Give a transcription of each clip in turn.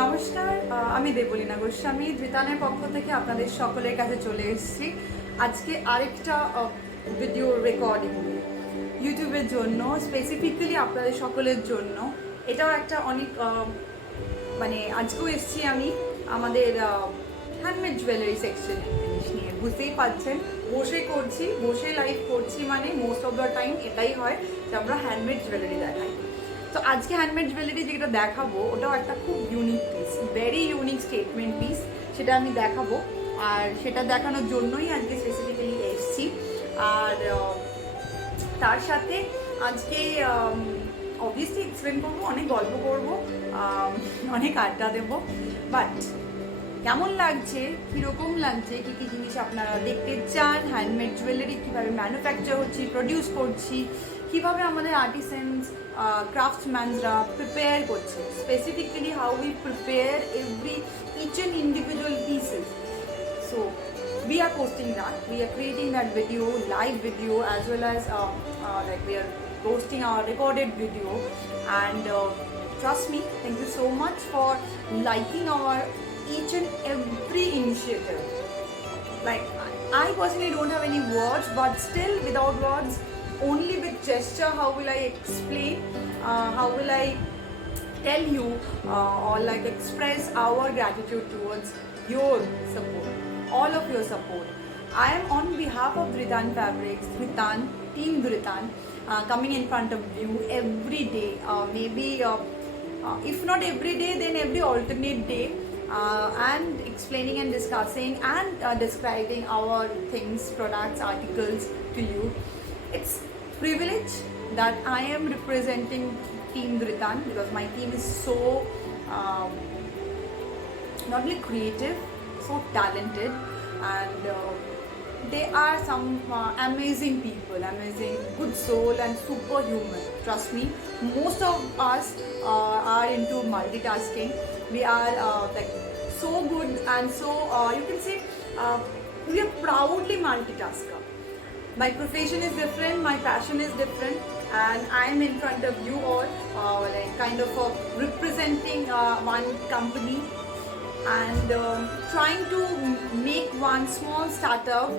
নমস্কার, আমি দেবলীনা গোস্বামী ধৃতানের পক্ষ থেকে আপনাদের সকলের কাছে চলে এসেছি আজকে আরেকটা ভিডিও রেকর্ডিং ইউটিউবের জন্য, স্পেসিফিক্যালি আপনাদের সকলের জন্য। এটাও একটা অনেক মানে আজকেও এসেছি আমি আমাদের হ্যান্ডমেড জুয়েলারি সেকশন জিনিস নিয়ে। বুঝতেই পারছেন, বসে করছি, বসে লাইভ করছি, মানে মোস্ট অফ দ্য টাইম এটাই হয় যে আমরা হ্যান্ডমেড জুয়েলারি দেখাই। তো আজকে হ্যান্ডমেড জুয়েলারি যেটা দেখাবো ওটাও একটা খুব unique piece, very unique statement piece, সেটা আমি দেখাবো। আর সেটা দেখানোর জন্যই আজকে স্পেসিফিক্যালি এসেছি। আর তার সাথে আজকে অবভিয়াসলি এক্সপ্লেন করবো, অনেক গল্প করবো, অনেক আড্ডা দেবো। বাট কেমন লাগছে, কীরকম লাগছে, কী কী জিনিস আপনারা দেখতে চান, হ্যান্ডমেড জুয়েলারি কীভাবে ম্যানুফ্যাকচার হচ্ছে, প্রডিউস করছি, কীভাবে আমাদের আর্টিসেন্স ক্রাফটসম্যানসরা প্রিপেয়ার করছে, specifically how we prepare each and individual pieces. So we are posting that, we are creating that video, live video, as well as like we are posting our recorded video. And trust me, thank you so much for liking our each and every initiative. Like I personally don't have any words, but still without words, only with gesture how will I explain, how will I tell you or like express our gratitude towards your support, all of your support. I am on behalf of Dhritan Fabrics, Dhritan, Team Dhritan, coming in front of you every day, maybe if not every day, then every alternate day, and explaining and discussing and describing our things, products, articles to you. It's privilege that I am representing Team Dhritan because my team is so not only creative, so talented, and they are some amazing people, amazing, good soul and superhuman. Trust me, most of us are into multitasking. We are like so good and so you can say we are proudly multitasker. My profession is different, my passion is different, and I am in front of you all like kind of representing one company and trying to make one small startup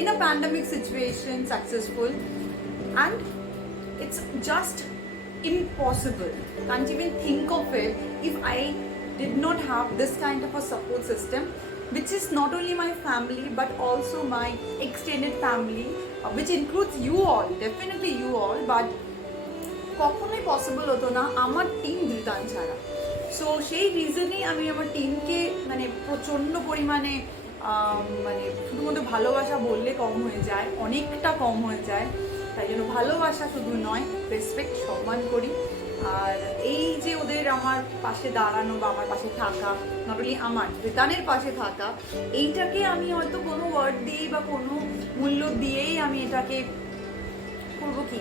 in a pandemic situation successful. And it's just impossible, can't even think of it if I did not have this kind of a support system, which is not only my family but also my extended family, which includes you all, definitely you all, but কখনোই possible হতো না আমার team ধৃতান ছাড়া। So সেই রিজনেই আমি আমার টিমকে মানে প্রচণ্ড পরিমাণে মানে শুধুমাত্র ভালোবাসা বললে কম হয়ে যায়, অনেকটা কম হয়ে যায়। তাই জন্য ভালোবাসা শুধু নয়, রেসপেক্ট, সম্মান করি। আর এই যে ওদের আমার পাশে দাঁড়ানো বা আমার পাশে থাকা, নট অনলি আমার ধৃতানের পাশে থাকা, এইটাকে আমি হয়তো কোনো ওয়ার্ড দিয়েই বা কোনো মূল্য দিয়েই আমি এটাকে করবো কি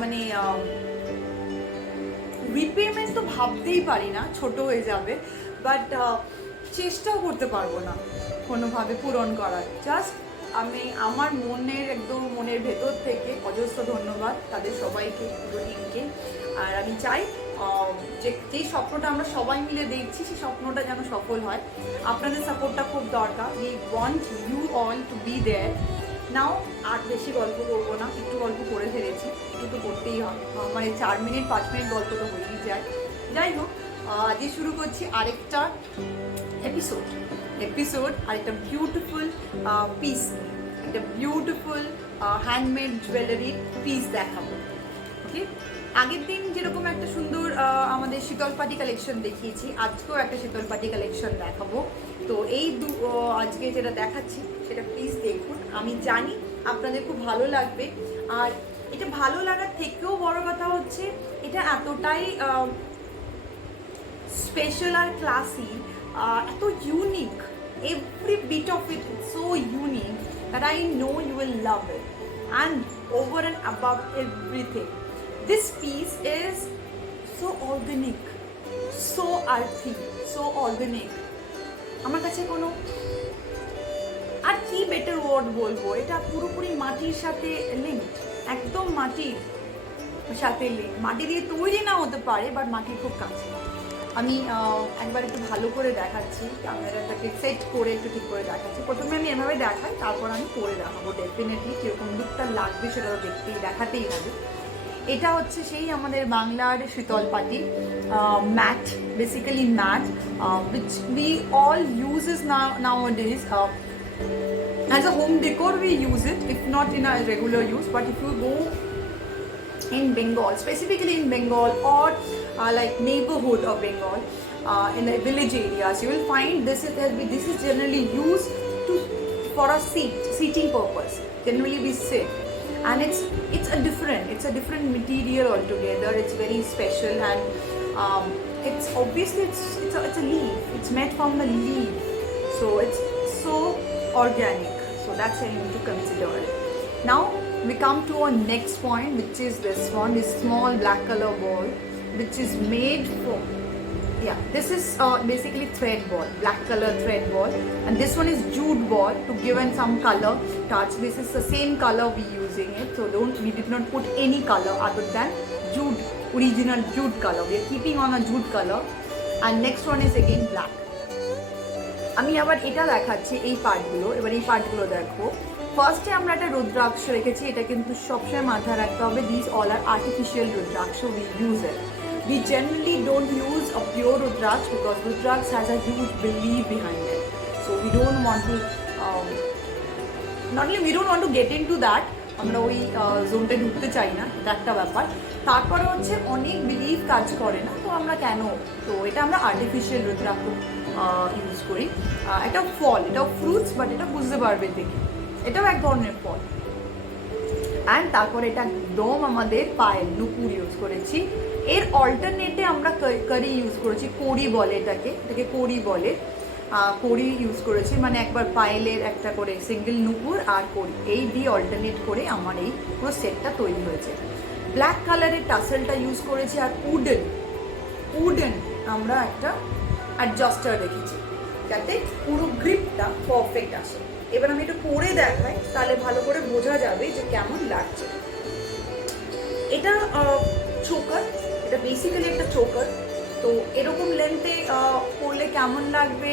মানে রিপেমেন্ট তো ভাবতেই পারি না, ছোট হয়ে যাবে, বাট চেষ্টাও করতে পারবো না কোনোভাবে পূরণ করার। জাস্ট আমি আমার মনের একদম মনের ভেতর থেকে অজস্র ধন্যবাদ তাদের সবাইকে, পুরো টিমকে। আর আমি চাই যে যেই স্বপ্নটা আমরা সবাই মিলে দেখছি সেই স্বপ্নটা যেন সফল হয়। আপনাদের সাপোর্টটা খুব দরকার। We want you all to be there. Now আর বেশি গল্প করবো না, একটু গল্প করে ফেলেছি, একটু তো করতেই হয়, মানে 4 মিনিট 5 মিনিট গল্প তো হয়েই যায়। যাই হোক, আজকে শুরু করছি আরেকটা এপিসোড আরেকটা বিউটিফুল পিস, একটা বিউটিফুল হ্যান্ডমেড জুয়েলারি পিস দেখাবো। ওকে, আগের দিন যেরকম একটা সুন্দর আমাদের শীতলপাটি কালেকশন দেখিয়েছি, আজকেও একটা শীতলপাটি কালেকশন দেখাবো। তো এই আজকে যেটা দেখাচ্ছি সেটা প্লিজ দেখুন, আমি জানি আপনাদের খুব ভালো লাগবে। আর এটা ভালো লাগার থেকেও বড় কথা হচ্ছে এটা এতটাই স্পেশাল আর ক্লাসি, এত unique, every bit of it so unique that I know you will love it, and over and above everything this piece is so organic, so earthy, so organic. আমার কাছে কোনো আর কি বেটার ওয়ার্ড বলবো, এটা পুরোপুরি মাটির সাথে লিঙ্কড, একদম মাটির সাথে লিঙ্ক। মাটি দিয়ে তৈরি না হতে পারে, বাট মাটির খুব কাছে। আমি একবার একটু ভালো করে দেখাচ্ছি, ক্যামেরাটাকে সেট করে একটু ঠিক করে দেখাচ্ছি। প্রথমে আমি এভাবে দেখাই, তারপর আমি পরে দেখাবো ডেফিনেটলি কীরকম লুকটা লাগবে সেটা তো দেখাতেই হবে। এটা হচ্ছে সেই আমাদের বাংলার শীতল পাটি, mat, basically mat, which we all uses nowadays. As a home decor we use it, if not in a regular use, but if you go in Bengal, specifically in Bengal or like neighborhood of Bengal, in the village areas, you will find this is generally used for a seating purpose. Generally we sit, and it's a different material altogether. It's very special, and it's obviously it's a leaf. It's made from the leaf, so it's so organic. So that's how you need to consider it. Now we come to our next point, which is this small black color ball, which is made from, this is basically thread ball, black color thread ball, and this one is jute ball to give in some color touch. This is the same color we using it, so we did not put any color other than jute, original jute color. We are keeping on a jute color, and next one is again black. আমি আবার এটা দেখাচ্ছি এই পার্টগুলো, এবার এই পার্টগুলো দেখো। ফার্স্টে আমরা একটা রুদ্রাক্ষ রেখেছি, এটা কিন্তু সবসময় মাথায় রাখতে হবে, দিস অল আর artificial rudraksha, we use it. We generally don't use a pure Rudraksh because Rudraksh has a huge belief behind it. So we don't want to, not only we don't want to get into that, আমরা ওই জোনটা ঢুকতে চাই না, এটা একটা ব্যাপার। তারপরে হচ্ছে অনেক বিলিভ কাজ করে না, তো আমরা কেন, তো এটা আমরা আর্টিফিশিয়াল রুদ্রাক্ষ ইউজ করি। এটাও ফল, এটাও ফ্রুটস, বাট এটা বুঝতে পারবে দেখে, এটাও এক ধরনের ফল। অ্যান্ড তারপরে এটা একদম আমাদের পায়েল নুপুর ইউজ করেছি। এর অল্টারনেটে আমরা কারি ইউজ করেছি, কড়ি বলে এটাকে কড়ি বলে, কড়ি ইউজ করেছি, মানে একবার পায়েলের একটা করে সিঙ্গেল নুপুর আর কড়ি, এই দিয়ে অল্টারনেট করে আমার এই পুরো সেটটা তৈরি হয়েছে। ব্ল্যাক কালারের টাসেলটা ইউজ করেছি, আর উডেন আমরা একটা অ্যাডজাস্টার রেখেছি যাতে পুরো গ্রিপটা পারফেক্ট আসে। এবার আমি একটু পরে দেখাই, তাহলে ভালো করে বোঝা যাবে যে কেমন লাগছে। এটা চোকার, এটা বেসিক্যালি একটা চোকার, তো এরকম লেন্থে পরলে কেমন লাগবে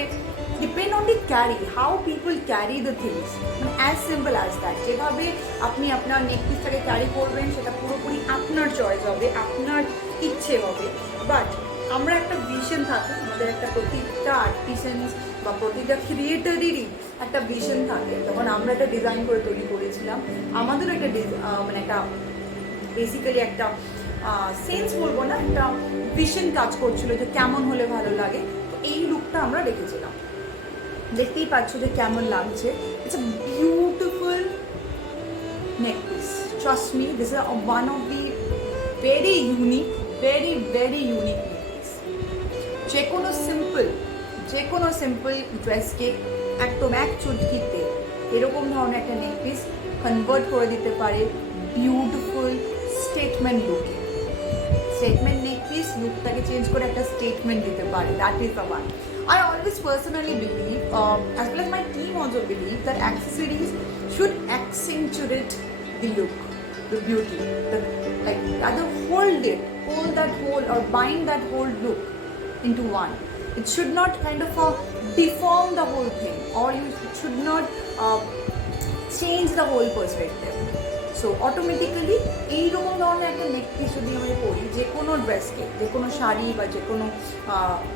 depend on the carry, how people carry the things, মানে অ্যাজ সিম্পল অ্যাজ দ্যাট। যেভাবে আপনি আপনার নেক পিসটাকে ক্যারি করবেন সেটা পুরোপুরি আপনার চয়েস হবে, আপনার ইচ্ছে হবে। বাট আমরা একটা ভিশন থাকে, আমাদের একটা প্রতিটা আর্টিসেন্স বা প্রতিটা ক্রিয়েটারেরই একটা ভিশন থাকে। তখন আমরা একটা ডিজাইন করে তৈরি করেছিলাম, আমাদেরও একটা মানে একটা বেসিক্যালি একটা সেন্স বলবো না, একটা ভিশন কাজ করছিল যে কেমন হলে ভালো লাগে। তো এই লুকটা আমরা রেখেছিলাম, দেখতেই পাচ্ছ যে কেমন লাগছে। It's a beautiful neck piece, trust me, this is one of the very unique neck piece. যে কোনো সিম্পল ড্রেসকে একদম এক চুটকিতে এরকম ধরনের একটা নেক পিস কনভার্ট করে দিতে পারে বিউটিফুল স্টেটমেন্ট লুকে। স্টেটমেন্ট নেক পিস লুকটাকে চেঞ্জ করে একটা স্টেটমেন্ট দিতে পারে, that is the one. I always personally believe, as well as my team also believe, that accessories should accentuate the look, the beauty, like rather hold that whole or bind that whole look into one. It should not kind of deform the whole thing, or it should not change the whole perspective. So automatically এইরকম ধরনের একটা নেক piece যদি আমি পরি, যে কোনো ড্রেসকে, যে কোনো শাড়ি বা যে কোনো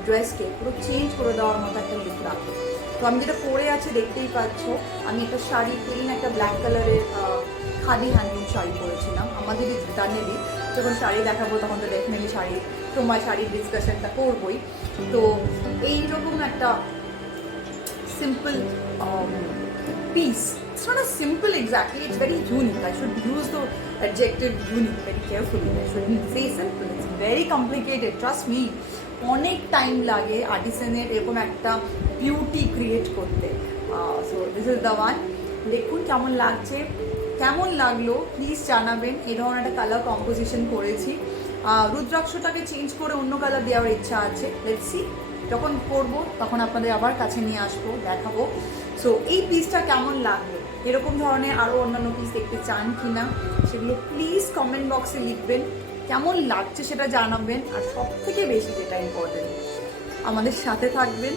ড্রেসকে পুরো চেঞ্জ করে দেওয়ার মতো একটা লুক রাখে। তো আমি যেটা পরে আছি দেখতেই পাচ্ছ, আমি একটা শাড়ি প্লেন একটা ব্ল্যাক কালারের খাদি হ্যান্ডলুম শাড়ি পরেছিলাম। আমাদেরই জানেরই, যখন শাড়ি দেখাবো তখন তো ডেফিনেটলি তোমার শাড়ির ডিসকাশনটা করবোই। তো এইরকম একটা simple piece. It's not a simple exactly, it's very unique. I should use the adjective unique very carefully. I shouldn't say simple, it's very complicated, trust me. অনেক টাইম লাগে আর্টিসানের এরকম একটা বিউটি ক্রিয়েট করতে। So this is the one. দেখুন কেমন লাগছে, কেমন লাগলো প্লিজ জানাবেন। এই ধরনের একটা কালার কম্পোজিশন করেছি, রুদ্রাক্ষটাকে চেঞ্জ করে অন্য কালার দেওয়ার ইচ্ছা আছে। লেটস সি, যখন করবো তখন আপনাদের আবার কাছে নিয়ে আসবো, দেখাবো। সো এই পিসটা কেমন লাগলো, এরকম ধরনের আরও অন্যান্য পিস দেখতে চান কি না সেগুলো প্লিজ কমেন্ট বক্সে লিখবেন, কেমন লাগছে সেটা জানাবেন। আর সব থেকে বেশি যেটা ইম্পর্টেন্ট, আমাদের সাথে থাকবেন।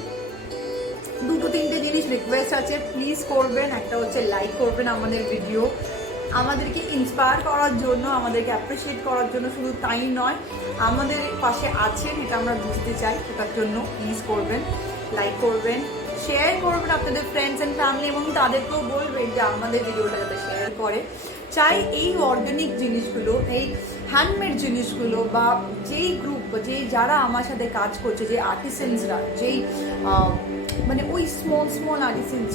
দুটো তিনটে জিনিস রিকোয়েস্ট আছে, প্লিজ করবেন। একটা হচ্ছে লাইক করবেন আমাদের ভিডিও, আমাদেরকে ইন্সপায়ার করার জন্য, আমাদেরকে অ্যাপ্রিসিয়েট করার জন্য, শুধু তাই নয় আমাদের পাশে আছেন এটা আমরা বুঝতে চাই, সেটার জন্য প্লিজ করবেন, লাইক করবেন, শেয়ার করবেন আপনাদের ফ্রেন্ডস অ্যান্ড ফ্যামিলি, এবং তাদেরকেও বলবেন যে আমাদের ভিডিওটা যাতে শেয়ার করে। চাই এই অর্গানিক জিনিসগুলো, এই হ্যান্ডমেড জিনিসগুলো, বা যেই গ্রুপ, যারা আমার সাথে কাজ করছে, যে আর্টিসেন্সরা, যেই মানে ওই স্মল স্মল আর্টিসেন্স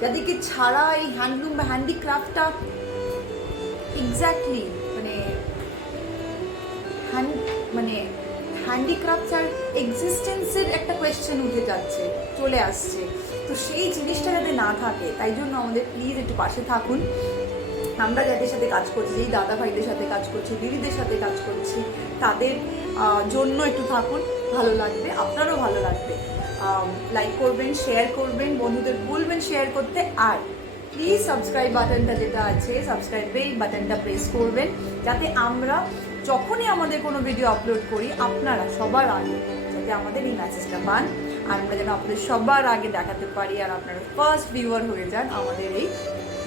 যাদেরকে ছাড়া এই হ্যান্ডলুম বা হ্যান্ডিক্রাফটটা এক্স্যাক্টলি মানে হ্যান্ডিক্রাফটস এক্সিস্টেন্সের একটা কোয়েশ্চেন উঠে যাচ্ছে, চলে আসছে। তো সেই জিনিসটা যাতে না থাকে, তাই জন্য আমাদের প্লিজ একটু পাশে থাকুন। আমরা যাদের সাথে কাজ করছি, যেই দাদা ভাইদের সাথে কাজ করছি, দিদিদের সাথে কাজ করছি, তাদের জন্য একটু থাকুন, ভালো লাগবে, আপনারও ভালো লাগবে। লাইক করবেন, শেয়ার করবেন, বন্ধুদের বলবেন শেয়ার করতে। আর প্লিজ সাবস্ক্রাইব বাটনটা যেটা আছে, সাবস্ক্রাইব বাটনটা প্রেস করবেন, যাতে আমরা যখনই আমাদের কোনো ভিডিও আপলোড করি আপনারা সবার আগে যাতে আমাদের এই মেসেজটা পান, আর আমরা যেন আপনাদের সবার আগে দেখাতে পারি, আর আপনারা ফার্স্ট ভিউয়ার হয়ে যান আমাদের এই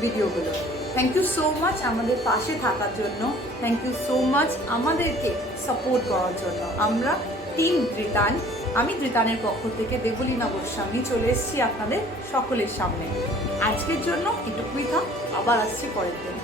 ভিডিওগুলো। থ্যাংক ইউ সো মাচ আমাদের পাশে থাকার জন্য, থ্যাংক ইউ সো মাচ আমাদেরকে সাপোর্ট করার জন্য। আমরা টিম ধৃতান, আমি ধৃতানের পক্ষ থেকে দেবলীনা গোস্বামী চলে এসেছি আপনাদের সকলের সামনে। আজকের জন্য একটু কুইথা, আবার আসছি পরের দিন।